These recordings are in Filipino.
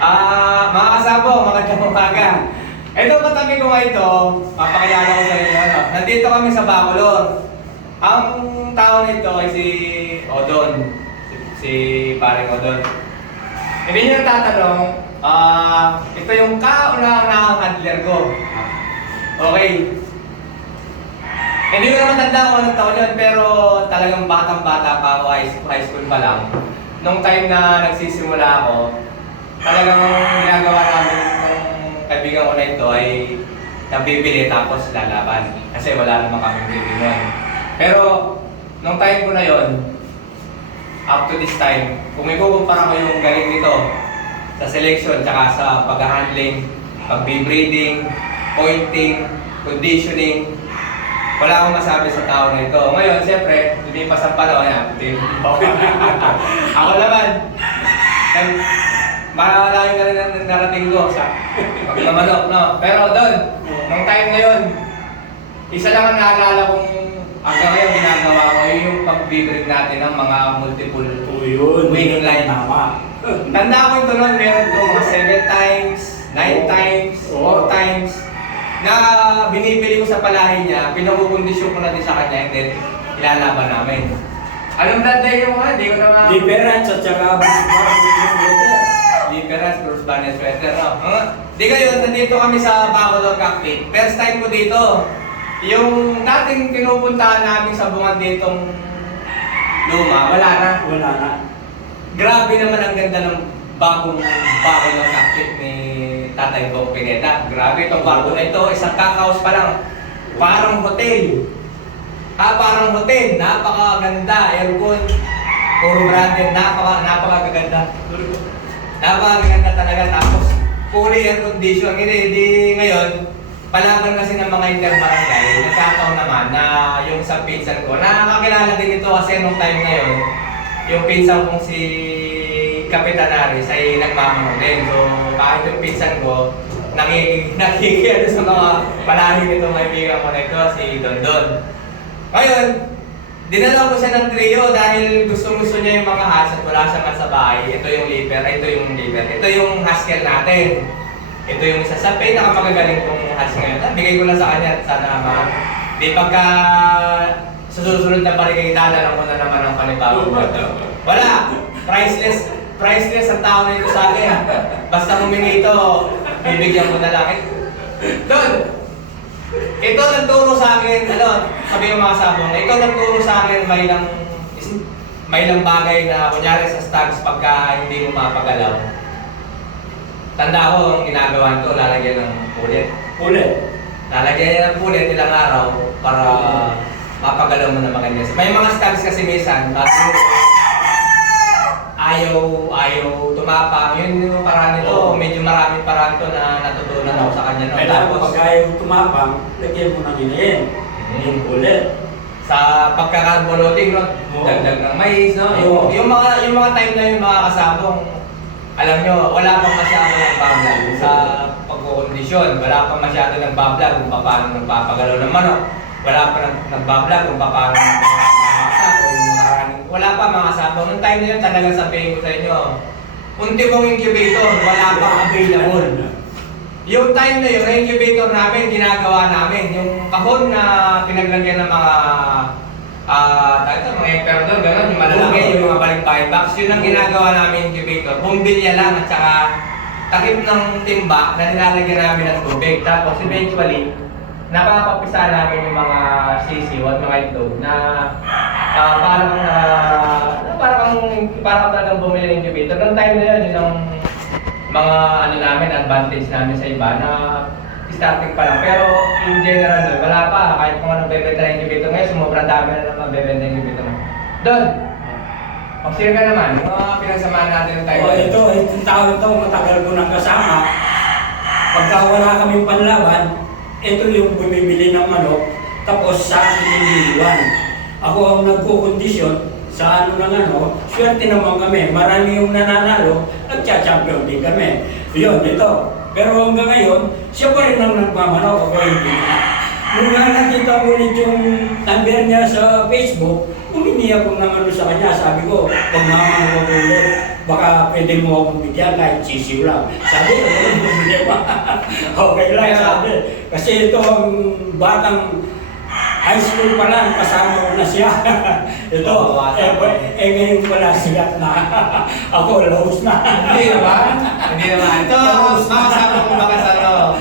Mga kasabo, magandang umaga. Ito katabi ko nga ito, papakilala ko sa inyo. Ano? Nandito kami sa Bacolod. Ang tao nito ay si Odon, si paring Odon. Hindi niyo natatanong, ito yung kaunang handler ko. Okay. Hindi ko naman tanda kung anong taon yun, pero talagang batang-bata pa ako, high school pa lang. Nung time na nagsisimula ako, talagang ginagawa namin ng kaibigan ko na ito ay nabibili tapos lalaban. Kasi wala naman kaming bibili nun. Pero, nung time ko na yon, up to this time, kung ikukumpara ko yung galing nito sa selection, tsaka sa pag-handling, pag-breeding, pointing, conditioning, wala akong masabi sa tao na ito. Ngayon, siyempre, lumipas ang panahon yan. Ako naman, malaking ka rin ang narating ko sa pagkamanok, no? Pero doon, nung time na yun, isa lang ang naalala kong hanggang ngayon ginagawa ko, yung pag-breed natin ng mga multiple winning line. Tanda ko ito noon, meron ito mga 7 times, 9 times, 4 times, na binibili ko sa palahi niya, pinakukondisyon ko na din sa kanya, and then ilalaban namin. Anong tanda yung mga? Hindi ko naman... Difference at saka Difference, Bruce Banner sweater, no? Di kayo, nandito kami sa Bacolod Cockpit. First time ko dito. Yung dating pinupuntahan namin sa bungan ditong luma, wala na. Wala na. Grabe naman ang ganda ng bagong Bacolod Cockpit ni Tatay Bong Pineda. Grabe itong kwarto na ito, isang kakaos pa lang. Parang hotel. Parang hotel. Napakaganda. Aircon. Puro branded. Napakaganda. Napakaganda talaga. Tapos, fully air condition. Hindi ngayon, palaban kasi ng mga interbarangay, nagkataon naman na yung sa pinsan ko, nakakakilala din ito kasi nung time na yun, yung pinsan kong si Kapitan Aris ay nagmamanong din. So, kahit yung pinsan ko, nakikiyado sa mga palahi nitong kaibigan ko na ito, si Dondon. Ngayon, dinala ko siya ng trio dahil gusto niya yung mga hats at wala siya man sa bahay. Ito yung liver, ito yung husky natin. Ito yung isa sa pinakamagagaling kong hats ngayon. Bigay ko lang sa kanya at sana di pagka susunod na balikay dala ko na naman ang panibagong bato. Wala! Priceless ang tao na ito sa akin. Basta humingi ito, bibigyan ko na lang. Doon! Ito nagturo sa akin, sabi yung mga sabong, ito nagturo sa akin may lang bagay na kunyari sa stags pagka hindi mo mapagalaw. Tanda ko, ang ginagawa ko, lalagyan ng pulit. Lalagyan ng pulit ilang araw para mapagalaw mo na mga ganyan. May mga stags kasi minsan, ayaw tumapang. Yun yung paraan nito, medyo maraming paraan to na natutunan ako sa kanya. Kailangan pag ayaw tumapang, lagyan mo ng inayin. Yung ulit. Sa pagkakarboloting, no? Dagdag ng mais, no? Yung mga time na yung mga kasabong, alam nyo, wala pang masyado ng bablag sa pagkukondisyon. Wala pang masyado ng bablag kung paano nagpapagalaw ng manok. Wala pa nagbablag kung paano nagpapamasak o yung mga running. Wala pa mga sabong. Noong time na yun, talagang sabihin ko sa inyo, ultimong incubator, wala pang available. Yung time na yun, ang incubator namin, ginagawa namin. Yung kahon na pinaglagyan ng mga mga emperador, gano'n, yung malalaki, yung mga balikbayan box, yun ang ginagawa namin incubator. Bumbilya lang at saka takip ng timba na nilalagyan namin ng tubig. Tapos eventually, napapapisa namin yung mga sisiw at mga itlog na parang talagang bumili ng incubator. Noong time na yun, yun ang mga advantage namin sa iba na starting pa lang. Pero in general nun, wala pa. Kahit kung anong bebenta ng incubator ngayon, sumobra dami na naman bebenta ng incubator. Doon! Observe ka naman, yung mga pinagsamahan natin ng tayo. Itong tao ito, matagal ko nang kasama. Pagka wala kaming panlaban, ito yung bumibili ng manok, tapos sa akin nililiwan. Ako ang nagkukondisyon sa swerte naman kami. Marami yung nananalo, nagcha-champion din kami. Yun, ito. Pero hanggang ngayon, siya pa rin ang nagmamanok, ako hindi na. Nung nga nakita ko ulit yung number niya sa Facebook, humingi ako ng ano sa kanya. Sabi ko, huwag naman ako ulit. Baka pwede mo akong bigyan kahit sisiw lang. Sabi ko, walang problema. Okay lang, sabi. Kasi ito ang batang high school pa lang, kasama ko na siya. Ito, ngayon pala sigat na. Ako, laos na. Hindi naman. Hindi naman. Ito, makasama ko baka sa ano.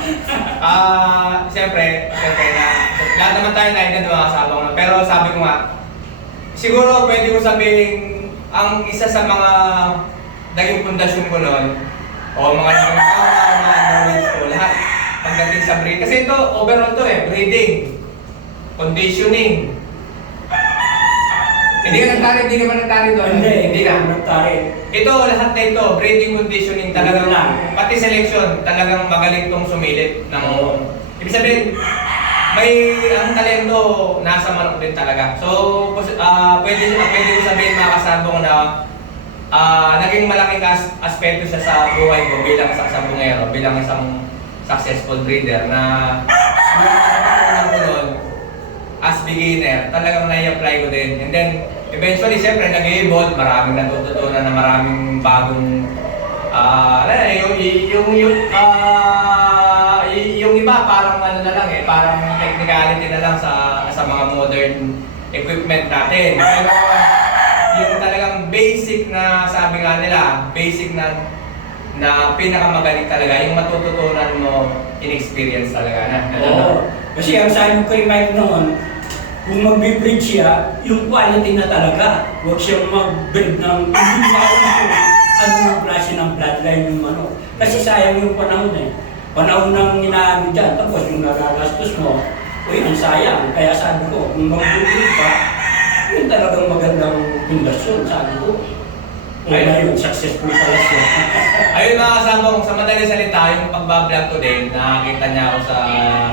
Siyempre na, lahat naman tayo na ng mga kasama ko. Pero sabi ko nga, siguro pwede ko sabihin, ang isa sa mga naging pundasyon ko noon, o mga knowledge ko, lahat, pagdating sa breed. Kasi ito, overall to breeding, conditioning. Hindi ka nagtari doon. Hindi ka nagtari. Ito, lahat na ito, breeding, conditioning, talagang lang. Pati selection, talagang magaling tong sumilit ng... Ibig sabihin, ang talento nasa manok din talaga. So, pwede ko sabihin mga kasabong na naging malaking aspeto siya sa buhay ko bilang isang sabungero, bilang isang successful breeder na natutunan ko doon as beginner, talagang nai-apply ko din. And then, eventually, siyempre, nag-evolve, maraming natututunan na maraming bagong yung iba parang ano na lang parang technicality na lang sa mga modern equipment natin. Pero yung talagang basic na sabi nga nila, basic na pinakamagaling talaga, yung matututunan mo in experience talaga na. Oo. Kasi ang sabi ko kay Mike noon, kung mag-breed siya, yung quality na talaga. Huwag siyang mag-breed ng hindi pa alam kung ano yung klase ng bloodline yung manok. Kasi sayang yung panahon Panahon ng inaano dyan, tapos yung nagagastos mo, ang sayang. Kaya sabi ko, kung mag-breed ka, yun talagang magandang pundasyon, sabi ko. Ngayon, successful pala siya. Ayun mga kasabong, sa madaling salita, yung pagbablog ko din, nakakita niya ako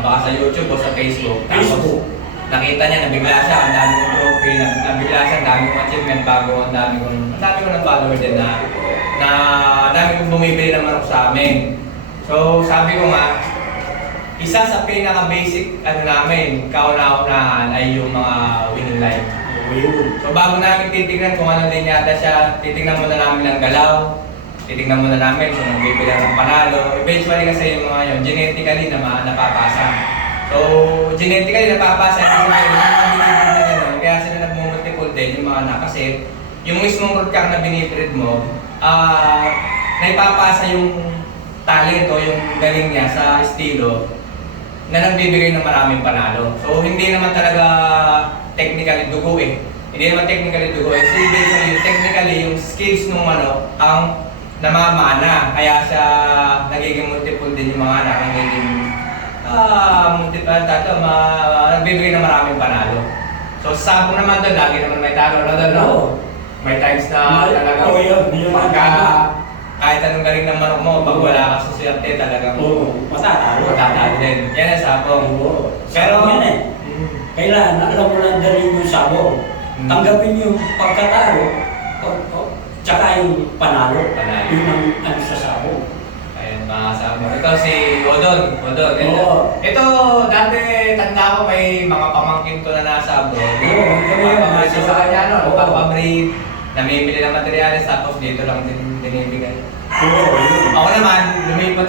baka sa YouTube o sa Facebook. Facebook. Nakita niya, nabigla siya, ang dami kong trophy, nabigla siya, ang dami kong achievement bago, ang dami ko ng follower din na dami kong bumibili ng manok sa amin. So, sabi ko nga, isa sa pinaka-basic namin, kauna-unahan ay yung mga winning line. So bago namin titignan kung ano din yata siya, titignan muna namin ang galaw, titignan muna namin kung nagbibilang ng panalo. Eventually kasi yung mga yun, genetically na napapasa. So, genetically napapasa kasi kaya sila nagmumultiple din yung mga anak kasi yung mismong broodcock na binibreed mo, naipapasa yung talent o yung galing niya sa estilo na nagbibigay ng maraming panalo. So, hindi naman talaga technically dugo Hindi naman technically dugo technically yung skills ng manok ang namamana. Kaya siya nagiging multiple din yung mga anak, nagiging nagbibigay ng maraming panalo. So, sabong naman doon, lagi naman may talo na doon, no? May times na talagang kahit anong galing ng manok mo, pag wala ka sa swerte, talagang matatalo din. Yan ang sabong. Pero, kailangan, alam mo lang dalhin yung sabong. Tanggapin yung pagkatalo, tsaka yung panalo. Yun ang ano sa sabong. Ayun, mga sabong. Ito si Odon. Ito, dati tanda ko may mga pamangkin ko na nasa abroad. Papabreed sa kanya, papabreed, namimili ng materyales, tapos dito lang din dinibigay. Ako naman, lumipas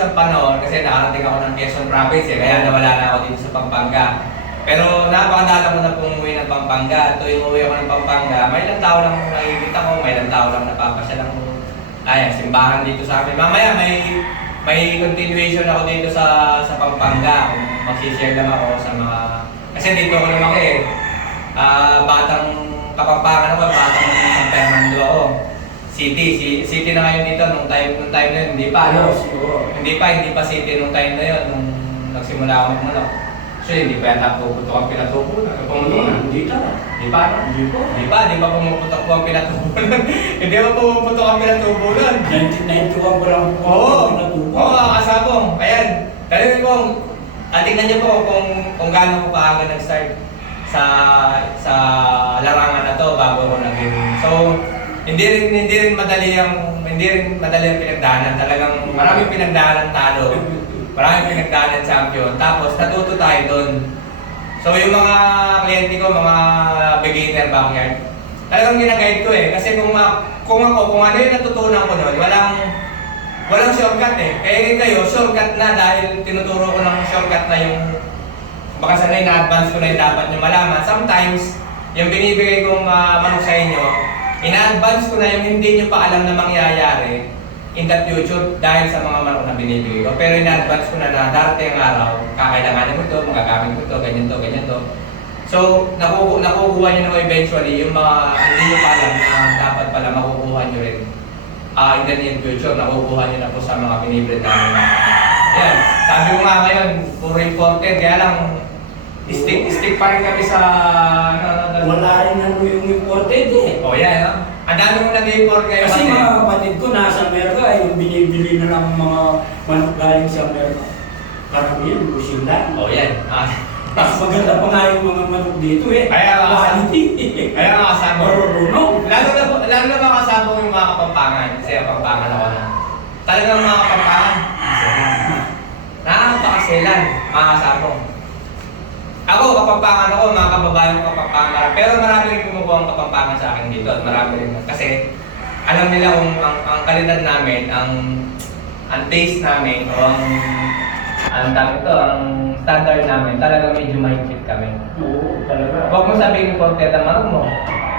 ang panahon kasi nakarating ako ng Quezon Province kaya nawala na ako dito sa Pampanga. Pero napakadala ko na pumuwi ng Pampanga. Tuwing umuwi ako ng Pampanga, may ilang tao lang nakikita ko, may ilang tao lang napapasyalan ko. Simbahan dito sa amin. Mamaya may continuation ako dito sa Pampanga. Mag-share lang ako sa mga... Kasi dito ako lumaki batang Kapampangan ako, batang San Fernando ako. City na ngayon dito nung time na yun, hindi pa hindi pa city nung time na yun nung nagsimula ako magmanok. So hindi pa yata puputok ang pinatubunan. Hindi pa pumuputok po ang pinatubunan. Hindi pa pumuputok ang pinatubunan. 1991 ko lang po pinatubunan. Oo, kasabong. Ayan, talagang po, tingnan niyo po kung gaano ko kaaga nag-start sa larangan na to bago ako naging. So, hindi rin madali ang pinagdaanan. Talagang maraming pinagdaanan talo Maraming pinagdaanan champion. Tapos natuto tayo doon. So yung mga kliyente ko, mga beginner backyard, talagang ginaguide ko eh. Kasi kung ano yung natutunan ko noon, walang shortcut eh. Kaya kayo, shortcut na dahil tinuturo ko ng shortcut na yung baka sanay na-advance ko na yung dapat nyo malaman. Sometimes, yung binibigay kong manok sa inyo, in-advance ko na yung hindi nyo pa alam na mangyayari in the future dahil sa mga manok na binibigay ko. Pero in-advance ko na darating ang araw, kakailanganin mo ito, magagamit mo ito, ganyan to. So, nakukuha nyo na eventually yung mga hindi nyo pa alam na dapat pala makukuha nyo rin. In the near future, nakukuha nyo na po sa mga binibreed namin. Yan, sabi ko nga ngayon, puro imported, kaya lang, stick pa rin kami sa... Wala rin ano yung imported eh. Oh, yan, no? Ang dami kong nag-import ngayon. Kasi mga kapatid ko nasa Amerika, yung binibili na ng mga manok galing sa Amerika. Karamihan, busil lang. Oh, yan. Mas maganda pa nga yung mga manok dito eh. Kaya quality. Kaya makasama. Marunong. Lalo na makasama ko yung mga Kapampangan. Kasi Kapampangan ako na. Talagang mga Kapampangan. Nakakapakaselan, mga kasama. Ako, Kapampangan ako, mga kababayan ko Kapampangan. Pero marami rin kumukuha ang Kapampangan sa akin dito. At marami rin. Kasi alam nila kung ang kalidad namin, ang taste namin, o ang standard namin, talagang medyo mahigpit kami. Oo, talaga. Huwag mo sabihin yung portet ang manok mo.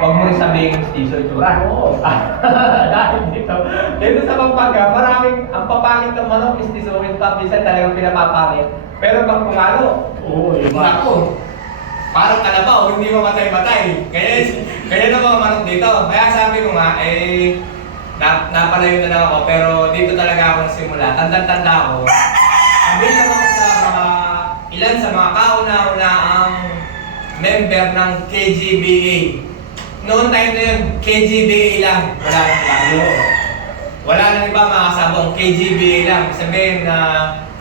Huwag mo rin sabihin yung stiso itsura. Oo. Dahil dito sa Pampanga, ang papangit ng manok, istisuhin pa, minsan talagang pinapapangit. Pero pag pumalo, Oo, iba. ako, parang kalabaw, hindi mamatay-matay. Kaya na mga manok dito. Kaya sabi ko nga, napalayo na lang ako, pero dito talaga ako nagsimula. Tanda-tanda ako. Kabilang ako sa ilan sa mga kauna-una ang member ng KGBA. Noon time na yun, KGBA lang. Wala nang bago. Wala nang iba mga kasabong, KGBA lang. Sabihin na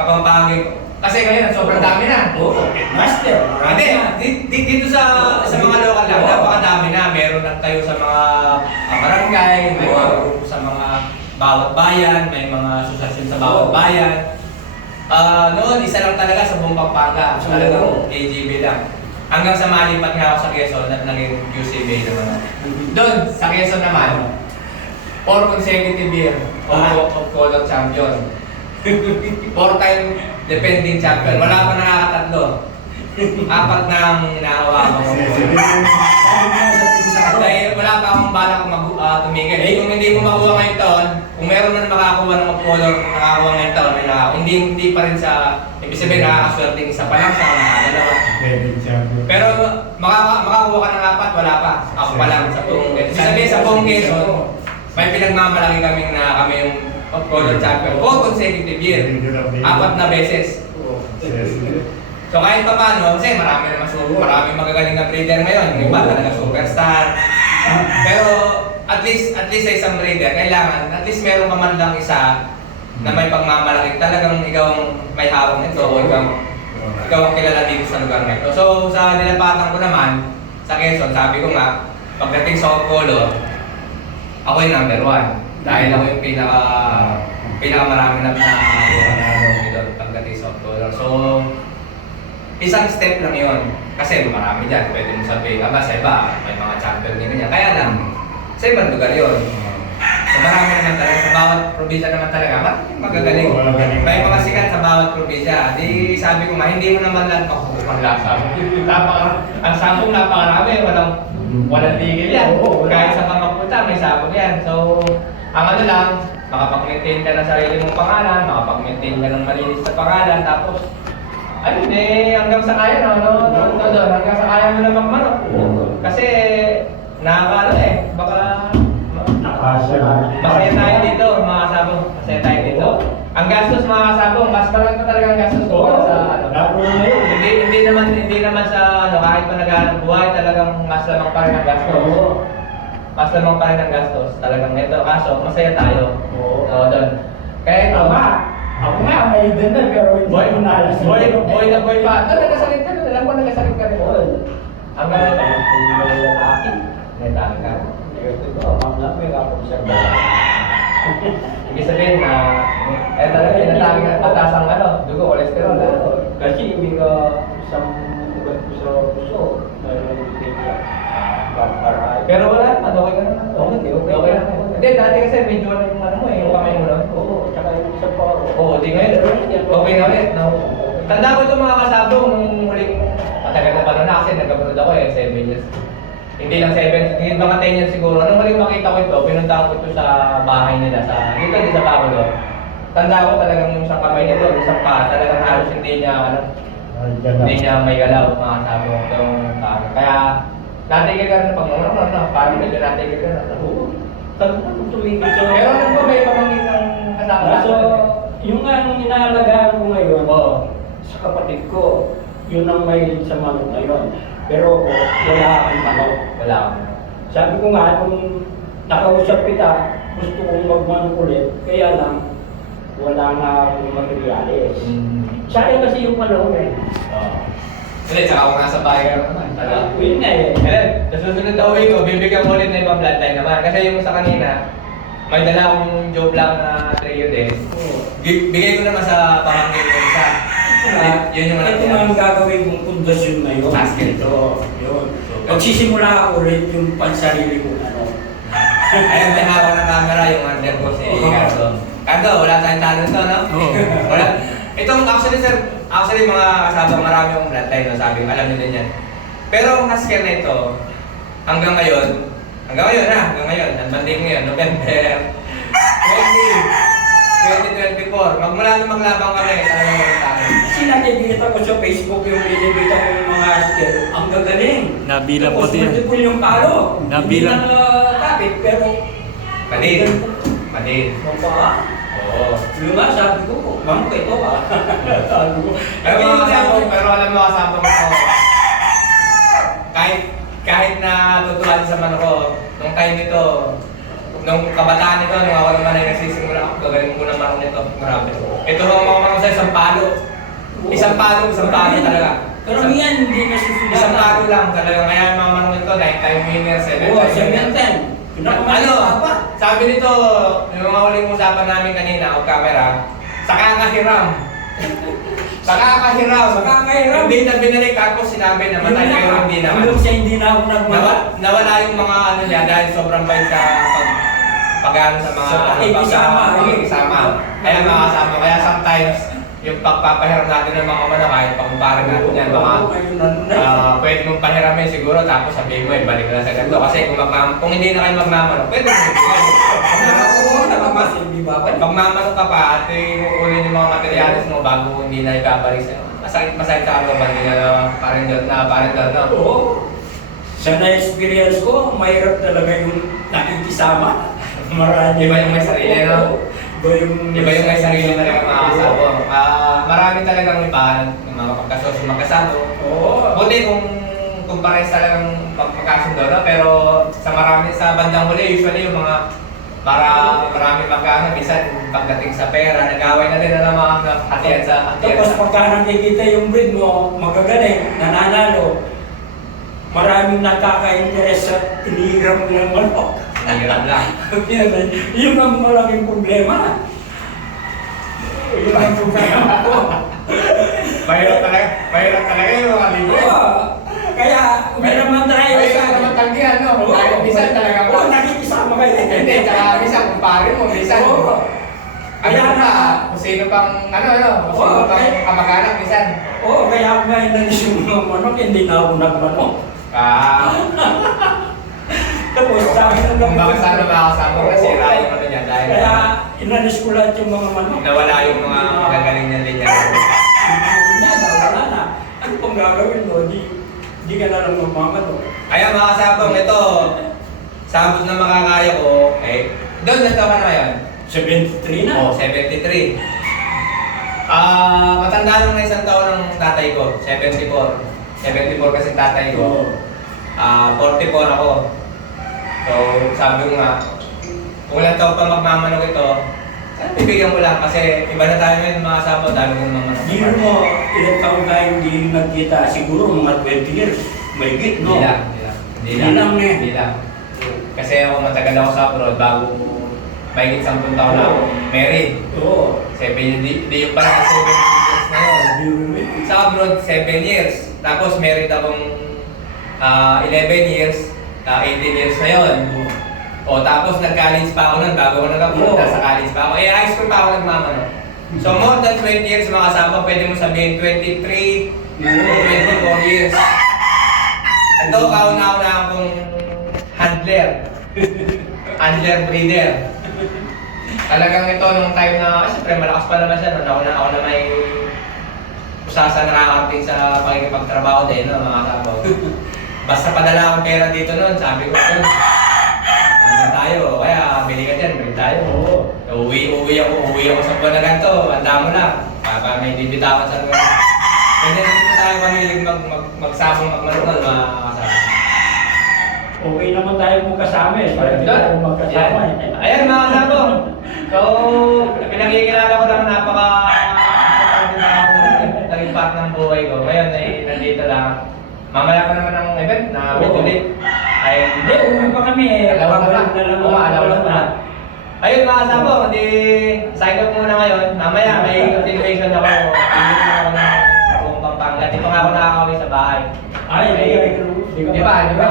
Kapampangan ko. Kasi ngayon, sobrang dami na. Oo, master. Hindi, dito sa mga lokal lang, napakadami na. Meron na tayo sa mga barangay, may mga grupo sa mga bawat bayan, may mga asosasyon sa bawat bayan. Noon, isa lang talaga sa buong Pampanga. Talagang KGB lang. Hanggang sa malipat nga ako sa Quezon at naging QCBA naman. Doon, sa Quezon naman, 4 consecutive year of color champion. 4-time defending champion. Wala pa nakakatatlo. 4 nang nahawakan ko. Dahil wala pa akong balak tumigil. Kung hindi mo makuha ngayong taon, kung meron man makakuha ng color, nakakuha ngayong taon, hindi pa rin sa, ibig sabihin nakakaswerteng isa pa lang sa nakakalawa. Pero makakuha ka ng 4, wala pa. Ako pa lang sa buong Quezon. Ibig sabihin sa buong Quezon, may pinagmamalaki kami na kami yung color champion. 4 consecutive year. 4 na beses. So kahit pa paano, kasi marami magagaling na breeder ngayon. Yung iba talaga superstar. Pero at least sa isang breeder, kailangan at least meron ka man lang isa na may pagmamalaki. Talagang ikaw ang may hawak nito o ikaw ang kilala dito sa lugar na ito. So sa nilapatan ko naman, sa Quezon, sabi ko nga, pagdating sa color, ako yung number 1. Dahil ako yung pinakamarami na doon pagdating sa color. So, isang step lang yun. Kasi marami dyan. Pwede mo sabihin, sa iba, may mga champion din niya. Kaya lang, sa ibang lugar yun. So marami naman talaga. Sa bawat probinsya naman talaga, magagaling. May mga sikat sa bawat probinsya. Di sabi ko nga, hindi mo naman lang makukuha lasa. Ang sabong napakarami, walang tigil yan. Kahit sa pamapunta, may sabong yan. So, ang ano lang, makapag-maintain ka ng sarili mong pangalan, makapag-maintain ka ng malinis na pangalan, tapos hanggang sa kaya hanggang sa kaya mo na magmanok. Kasi baka masaya tayo dito, mga kasabong. Masaya tayo dito. Ang gastos mga kasabong, mas parang talaga ang gastos ko sa hindi naman sa kahit pa naghahanap buhay, talagang mas lamang pa rin ang gastos. Mas lamang pa rin ang gastos. Talagang ito, kaso masaya tayo. Doon. Kaya ito, Ako nga, may dinner pero hindi ko naalas. Boy pa. Nagkasalit ka rin. Alam ko nagkasalit ka rin. Ang gano'n na. May dami ka. Ibig sabihin na, talaga, tinatawag na pataas ang dugo, cholesterol. Kasi hindi ka isang ugat ko sa puso. Para Pero wala naman, okay ka naman. Okay naman. Hindi, dati kasi medyo yung yung kamay mo lang. Oo, tsaka yung isa pa. Oo, di ngayon. Okay na ulit, no? Tanda ko itong mga kasabong nung huling matagal na panahon na kasi nag-abroad ako 7 years. Hindi lang 7, hindi mga 10 years siguro. Nung huling makita ko ito, pinuntahan ko ito sa bahay nila, dito din sa Bacolod. Tanda ko talagang yung isang kamay nito, isang paa, talagang halos hindi niya may galaw mga kasabong itong tao. Kaya, natigil ka na pag parang medyo natigil ka na. Sabi ko, tumigil ka. Pero ano ba may pamangkin ng kasama? So, yung nga nung inaalagaan ko ngayon, Oo. sa kapatid ko, yun ang may sa manok ngayon. Pero ako, wala akong manok. Wala akong. Sabi ko nga, nung nakausap kita, gusto kong magmanok ulit, kaya lang, wala nga akong materialis. Sayang kasi yung panahon eh. Oo. Hindi, tsaka ako nasa bahay ka naman. Yun nga eh. Kaya, sa susunod na uwi ko, bibigyan ko ulit na ibang bloodline naman. Kasi yung sa kanina, may dala akong Joe Black na trio din. Bigay ko naman sa pamangkin ko isa. Yun yung Ito nga ang gagawin kong pundasyon ngayon. Basket. Ito, yun. Magsisimula ako ulit yung pansarili ko Ayun, may hawak ng camera yung under ko si Cardo. Cardo, wala tayong talent to, no? Oo. Wala. Itong actually mga kasama marami akong bloodline, no? Sabi ko, alam nyo din yan. Pero ang Haskell na ito, hanggang ngayon, ang banding ngayon, November 2024. Magmula nung maglabang kami, talagang walang talent. Kasi nakikita ko sa Facebook yung binibita ko yung mga skill. Ang gagaling. Nabilang ko Tapos din. multiple yung palo. Nabilang. Hindi na kapit, pero... Padin. Mapa? Oo. Yung nga, sabi ko, ma'am ko ito ah. Sabi ko. Pero alam mo kasama ko kahit na tutuwa sa manok ko, nung time nito, nung kabataan nito, nung ako naman ay nagsisimula ako, gagaling ko ng manok nito. Marami. Ito ang mga manok sa isang palo. Isang palo talaga. Karamihan hindi na susunod. Isang palo lang talaga. Kaya yung mga manok nito, 9 time winner, 7 Oo, time winner. 7-10. Ano? Sabi nito, yung mga huling usapan namin kanina, o camera, saka kahiram. Hindi na binalik ako, sinabi na matay pero hindi naman. Hanggang siya hindi na ako nagmamahal. Nawala yung mga ano niya dahil sobrang bait sa pag-ano sa mga pakikisama. Kaya mga kasama. Kaya sometimes, yung pagpapahiram natin ng mga manok, kahit pagkumpara natin yan, baka pwede mong pahiramin siguro tapos sabihin mo, balik na sa ganito. Kasi kung hindi na kayo magmamanok, pwede mo bigyan. Magmamanok ka pa at iuulin yung mga materialis mo bago hindi na ibabalik sa'yo. Masakit ka ba hindi na parang doon, no? Oo. Sa na-experience ko, mahirap talaga yung nakikisama. Marami. Iba yung may sarili, no? Iba yung may sarili na rin mga kasama. Marami talagang iba ng mga pagkasosyo magkasama. Oo. Buti kung pares talagang magkasundo, no? Pero sa bandang huli, usually yung mga marami magkano, minsan pagdating sa pera, nag-away na din na mga hatiyan sa hatiyan. Tapos pagka nakikita yung breed mo, magagaling, nananalo, maraming nakaka-interest sa tinigram mo ng manok. Hirap lang. Yun ang malaking problema. Yun ang problema ko. Mahirap talaga yung mga libo. Oo. Kaya, hindi naman tayo Mahirap naman tanggihan, no? Kahit minsan talaga Oo, nakikisama kayo. Hindi, tsaka minsan kumpare mo, minsan. Oo. Kaya na, kung sino pang, kung sino pang kamag-anak, minsan. Oo, kaya nga inalis yung mga manok, hindi na ako nagmanok. Tapos sa akin ang Kung bakit sana makakasama ko, nasira yung ano niya dahil Kaya inalis ko lahat yung mga manok. nawala yung mga magagaling niya din niya. Wala na. Ano pang gagawin mo? Di ka na lang magmamanok. Kaya mga kasabong, ito, sabot na makakaya ko, doon na ka na ngayon. 73 na. Oo, 73. Matanda nung na isang taon ng tatay ko, 74. 74 kasi tatay ko. 44 ako. So, sabi ko nga, kung ilang taon pa magmamanok ito, bibigyan ko lang kasi iba na tayo ngayon mga kasama, dami kong mamanok. Biro mo, ilang taon tayo hindi nagkita, siguro mga 20 years. May git, no? Hindi lang. Kasi ako matagal ako sa abroad bago mahigit 10 taon na ako married. Oo. 7, di yung parang 7 years na yun. Sa abroad, 7 years. Tapos married akong 11 years, 18 years na yun. O tapos nag-college pa ako nun, bago ako nag-abroad, Oo. nasa college pa ako. Eh, high school pa ako nagmamano. So more than 20 years mga kasama, pwede mo sabihin 23 o 24 years. Ito, kauna-una akong handler. Handler breeder. Talagang ito nung time na, siyempre malakas pa naman siya, nauna ako na may usasa nakakarating sa pakikipagtrabaho din, no, mga kasama. Basta padala akong pera dito noon, sabi ko doon, naman tayo, kaya bili ka dyan, bili tayo. Oo. Uwi ako sa buwan na ganito, handa mo lang, para may bibitawan sa mga. Pwede rin po tayo mamilig magsabong magmanukan, mga kasama. Okay naman tayo magkasama eh. Parang hindi tayo magkasama eh. Ayan mga kasama. So, pinagkikilala ko lang napaka-importante na ako naging part ng buhay ko. Ngayon ay nandito lang. Mamaya pa naman ang event na ulit. Ay, Hindi, uwi pa kami eh. alawa na Pabalik na lang. alawa na. Ayun mga kasama, hindi sign up muna ngayon. Mamaya may continuation ako. Hindi na ako ng buong Pampanga. Dito nga ako nakakawin sa bahay. Ay, Di ba? Di ba?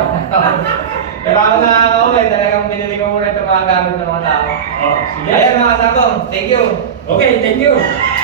Di ba ako nakakauwi? Talagang binili ko muna itong mga gamit ng mga tao. Oh, sige. Ayan mga kasama, thank you. Okay, thank you.